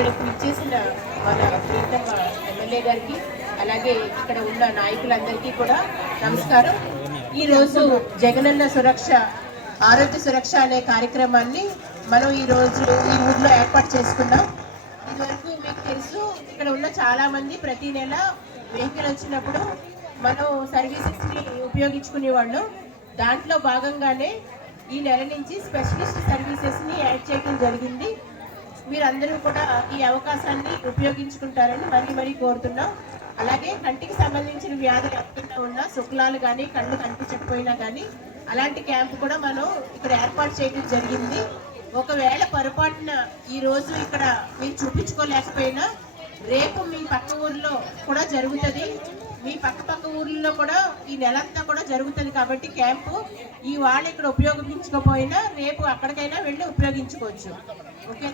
ఇక్కడ ఇచ్చేసిన మన ప్రీతమ్మ ఎమ్మెల్యే గారికి అలాగే ఇక్కడ ఉన్న నాయకులందరికీ కూడా నమస్కారం. ఈరోజు జగనన్న సురక్ష ఆరోగ్య సురక్ష అనే కార్యక్రమాన్ని మనం ఈరోజు ఈ ఊర్లో ఏర్పాటు చేసుకున్నాం. ఇదివరకు మీకు తెలుసు, ఇక్కడ ఉన్న చాలామంది ప్రతి నెల వెహికల్ వచ్చినప్పుడు మనం సర్వీసెస్ని ఉపయోగించుకునేవాళ్ళు. దాంట్లో భాగంగానే ఈ నెల నుంచి స్పెషలిస్ట్ సర్వీసెస్ని యాడ్ చేయడం జరిగింది. మీరందరూ కూడా ఈ అవకాశాన్ని ఉపయోగించుకుంటారని మరీ కోరుతున్నాం. అలాగే కంటికి సంబంధించిన వ్యాధులు ఎక్కడైనా ఉన్నా, శుక్లాలు కానీ కళ్ళు కనిపించకపోయినా కానీ అలాంటి క్యాంపు కూడా మనం ఇక్కడ ఏర్పాటు చేయడం జరిగింది. ఒకవేళ పొరపాటున ఈరోజు ఇక్కడ మీరు చూపించుకోలేకపోయినా రేపు మీ పక్క ఊర్లో కూడా జరుగుతుంది. మీ పక్క ఊర్లలో కూడా ఈ నెలంతా కూడా జరుగుతుంది. కాబట్టి క్యాంపు ఈ వాళ్ళు ఇక్కడ ఉపయోగించుకోకపోయినా రేపు అక్కడికైనా వెళ్ళి ఉపయోగించుకోవచ్చు. ఓకే.